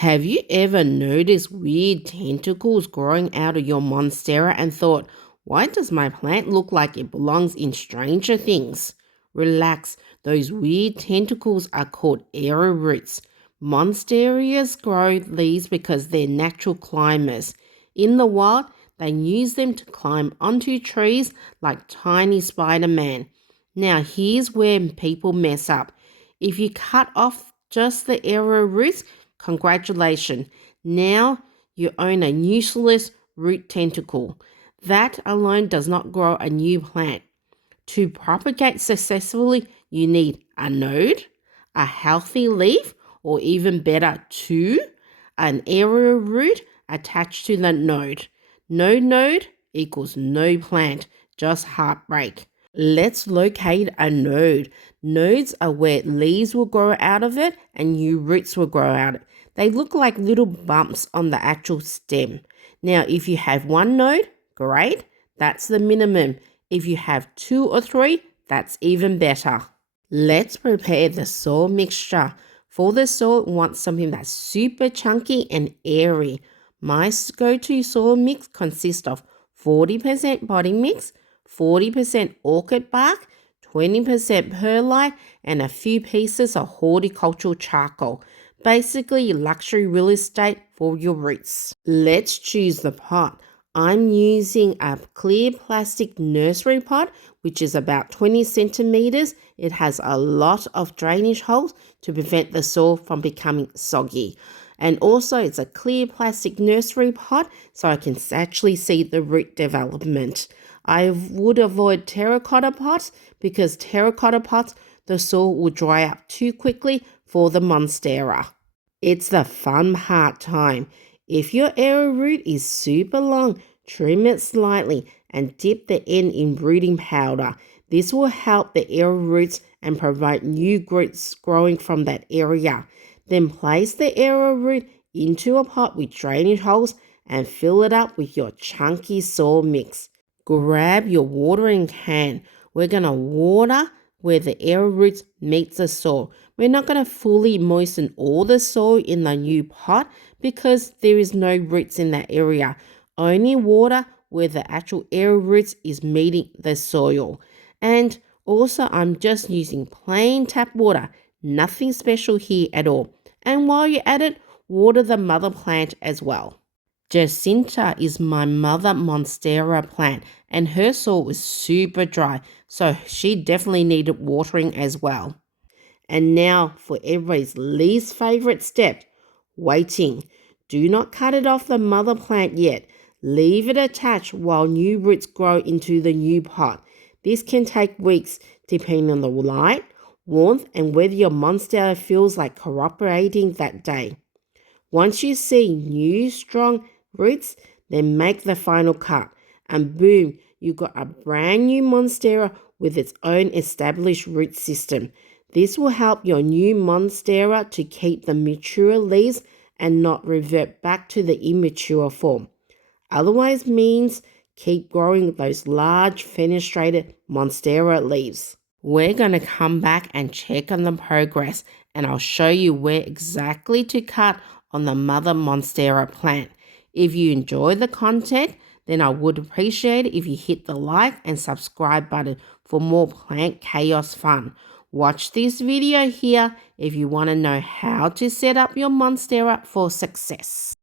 Have you ever noticed weird tentacles growing out of your monstera and thought, why does my plant look like it belongs in Stranger Things? Relax, those weird tentacles are called arrowroots. Monsteras grow these because they're natural climbers. In the wild, they use them to climb onto trees like tiny Spider-Man. Now here's where people mess up. If you cut off just the arrowroots, congratulations. Now you own a useless root tentacle. That alone does not grow a new plant. To propagate successfully, you need a node, a healthy leaf, or even better, an arrowroot attached to the node. No node equals no plant, just heartbreak. Let's locate a node. Nodes are where leaves will grow out of it and new roots will grow out of it. They look like little bumps on the actual stem. Now, if you have one node, great, that's the minimum. If you have 2 or 3, that's even better. Let's prepare the soil mixture. For the soil, we want something that's super chunky and airy. My go-to soil mix consists of 40% potting mix, 40% orchid bark, 20% perlite, and a few pieces of horticultural charcoal. Basically, luxury real estate for your roots. Let's choose the pot. I'm using a clear plastic nursery pot, which is about 20 centimeters. It has a lot of drainage holes to prevent the soil from becoming soggy. And also it's a clear plastic nursery pot so I can actually see the root development. I would avoid terracotta pots because terracotta pots, the soil will dry up too quickly for the monstera. It's the fun part time. If your arrowroot is super long, trim it slightly and dip the end in rooting powder. This will help the arrowroots and provide new roots growing from that area. Then place the arrowroot into a pot with drainage holes and fill it up with your chunky soil mix. Grab your watering can. We're going to water where the arrowroots meet the soil. We're not going to fully moisten all the soil in the new pot because there is no roots in that area. Only water where the actual arrowroots is meeting the soil. And also I'm just using plain tap water. Nothing special here at all. And while you're at it, water the mother plant as well. Jacinta is my mother monstera plant and her soil was super dry, so she definitely needed watering as well. And now for everybody's least favorite step, waiting. Do not cut it off the mother plant yet. Leave it attached while new roots grow into the new pot. This can take weeks depending on the light, warmth, and whether your monstera feels like cooperating that day. Once you see new strong roots, then make the final cut. And boom, you've got a brand new monstera with its own established root system. This will help your new monstera to keep the mature leaves and not revert back to the immature form. Otherwise means keep growing those large fenestrated monstera leaves. We're going to come back and check on the progress and I'll show you where exactly to cut on the mother monstera plant. If you enjoy the content, then I would appreciate it if you hit the like and subscribe button for more plant chaos fun. Watch this video here if you want to know how to set up your monstera for success.